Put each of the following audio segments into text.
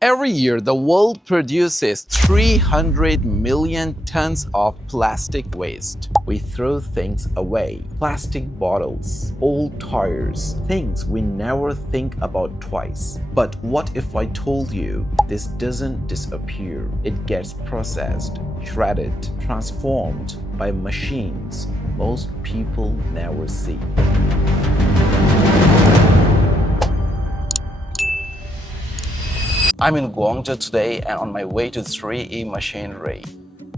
Every year, the world produces 300 million tons of plastic waste. We throw things away. Plastic bottles, old tires, things we never think about twice. But what if I told you this doesn't disappear? It gets processed, shredded, transformed by machines most people never see. I'm in Guangzhou today and on my way to 3E Machinery.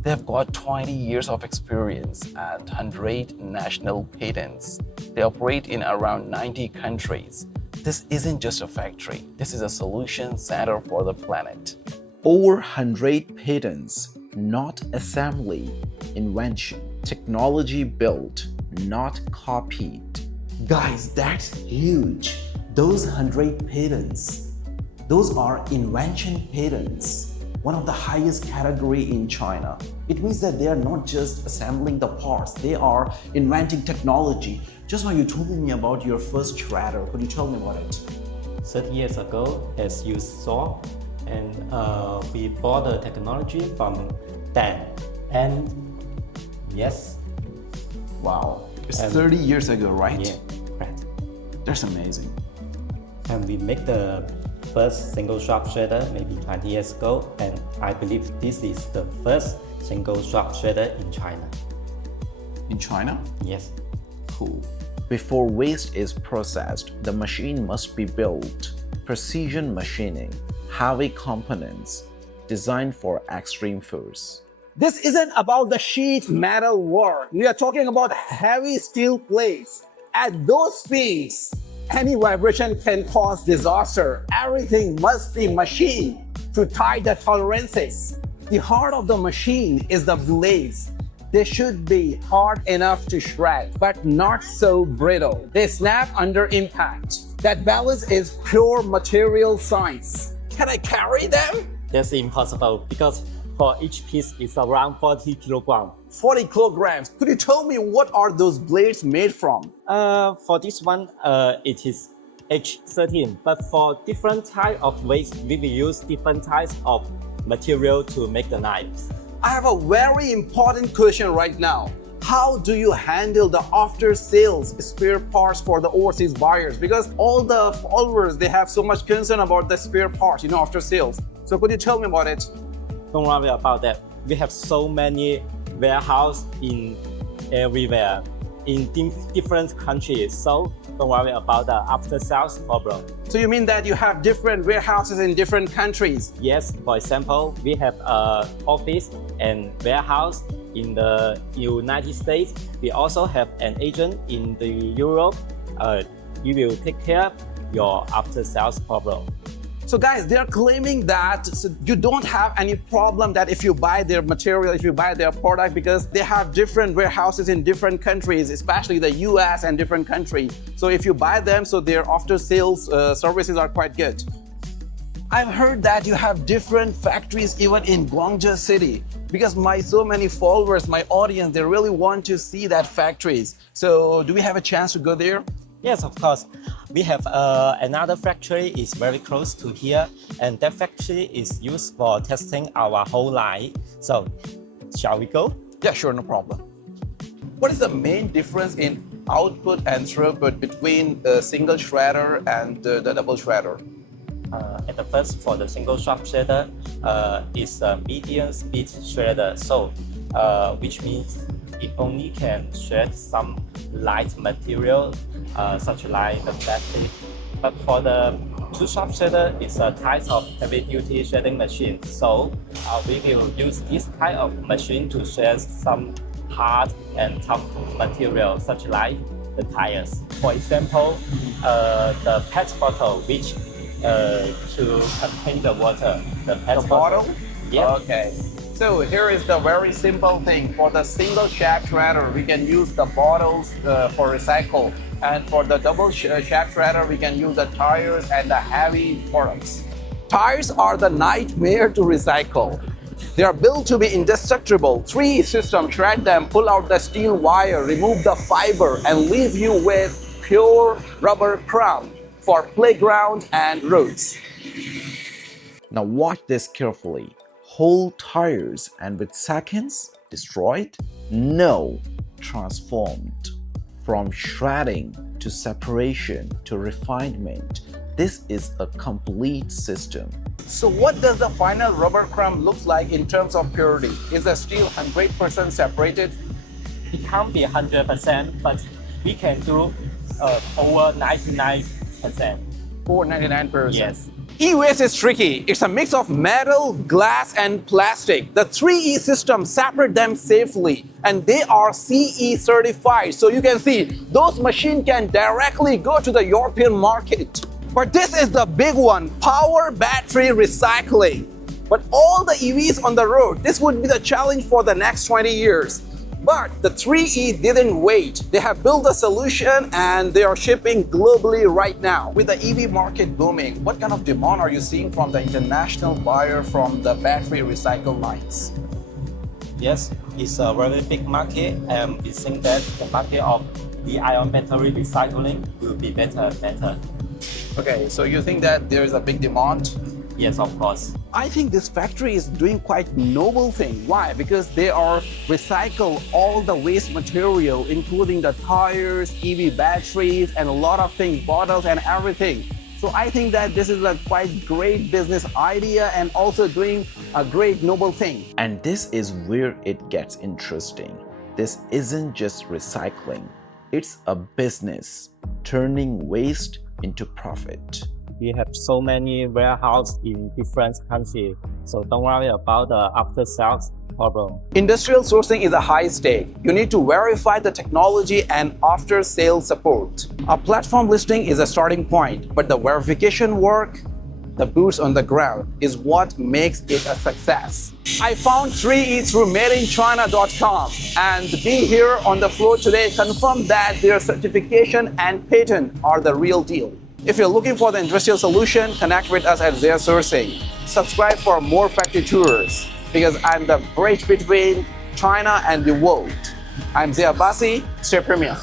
They've got 20 years of experience and 100 national patents. They operate in around 90 countries. This isn't just a factory, this is a solution center for the planet. Over 100 patents, not assembly, invention, technology built, not copied. Guys, that's huge. Those 100 patents. Those are invention patents, one of the highest category in China. It means that they are not just assembling the parts, they are inventing technology. Just now you told me about your first shredder. Could you tell me about it? 30 years ago, as you saw, and we bought the technology from Dan. And yes. Wow, it's 30 years ago, right? Yeah, right. That's amazing. And we make the first single shaft shredder maybe 20 years ago, and I believe this is the first single shaft shredder in China. In China? Yes. Cool. Before waste is processed, the machine must be built. Precision machining, heavy components, designed for extreme force. This isn't about the sheet metal work. We are talking about heavy steel plates. At those speeds, any vibration can cause disaster. Everything must be machined to tight the tolerances. The heart of the machine is the blades. They should be hard enough to shred, but not so brittle. They snap under impact. That balance is pure material science. Can I carry them? That's impossible because for each piece it's around 40 kilograms. 40 kilograms. Could you tell me what are those blades made from? For this one, it is H13, but for different type of waste, we will use different types of material to make the knives. I have a very important question right now. How do you handle the after sales spare parts for the overseas buyers? Because all the followers, they have so much concern about the spare parts, after sales. So could you tell me about it? Don't worry about that. We have so many warehouses in everywhere, in different countries. So don't worry about the after sales problem. So you mean that you have different warehouses in different countries? Yes, for example, we have an office and warehouse in the United States. We also have an agent in the Europe. We will take care of your after sales problem. So guys, they're claiming that you don't have any problem that if you buy their material, if you buy their product, because they have different warehouses in different countries, especially the US and different countries. So if you buy them, so their after sales services are quite good. I've heard that you have different factories even in Guangzhou city, because so many followers, my audience, they really want to see that factories. So do we have a chance to go there? Yes, of course. We have another factory is very close to here, and that factory is used for testing our whole line. So, shall we go? Yeah, sure, no problem. What is the main difference in output and throughput between the single shredder and the double shredder? At the first, for the single shaft shredder, is a medium speed shredder. So, which means it only can shred some light material, such like the plastic. But for the two shaft shredder, it's a type of heavy duty shredding machine. So we will use this type of machine to shred some hard and tough material, such like the tires. For example, the PET bottle, which to contain the water. The PET bottle? Yeah. Okay. So here is the very simple thing. For the single shaft shredder, we can use the bottles for recycle. And for the double shaft shredder, we can use the tires and the heavy products. Tires are the nightmare to recycle. They are built to be indestructible. 3 systems shred them, pull out the steel wire, remove the fiber, and leave you with pure rubber crown for playground and roads. Now watch this carefully. Whole tires and with seconds destroyed? No, transformed. From shredding to separation to refinement, this is a complete system. So what does the final rubber crumb look like in terms of purity? Is the steel 100% separated? It can't be 100%, but we can do over 99%. Or 99%? Yes. E-waste is tricky. It's a mix of metal, glass, and plastic. The 3E system separate them safely, and they are CE certified. So you can see those machines can directly go to the European market. But this is the big one, power battery recycling. But all the EVs on the road, this would be the challenge for the next 20 years. But the 3E didn't wait. They have built a solution and they are shipping globally right now. With the EV market booming, what kind of demand are you seeing from the international buyer from the battery recycle lines? Yes, it's a very big market, and we think that the market of the ion battery recycling will be better and better. Okay, so you think that there is a big demand? Yes, of course. I think this factory is doing quite noble thing. Why? Because they are recycle all the waste material, including the tires, EV batteries, and a lot of things, bottles and everything. So I think that this is a quite great business idea and also doing a great noble thing. And this is where it gets interesting. This isn't just recycling. It's a business, turning waste into profit. We have so many warehouses in different countries, so don't worry about the after-sales problem. Industrial sourcing is a high stake. You need to verify the technology and after-sales support. A platform listing is a starting point, but the verification work, the boots on the ground, is what makes it a success. I found 3E through madeinchina.com, and being here on the floor today confirmed that their certification and patent are the real deal. If you're looking for the industrial solution, connect with us at Zia Sourcing. Subscribe for more factory tours, because I'm the bridge between China and the world. I'm Zia Basi, stay premium.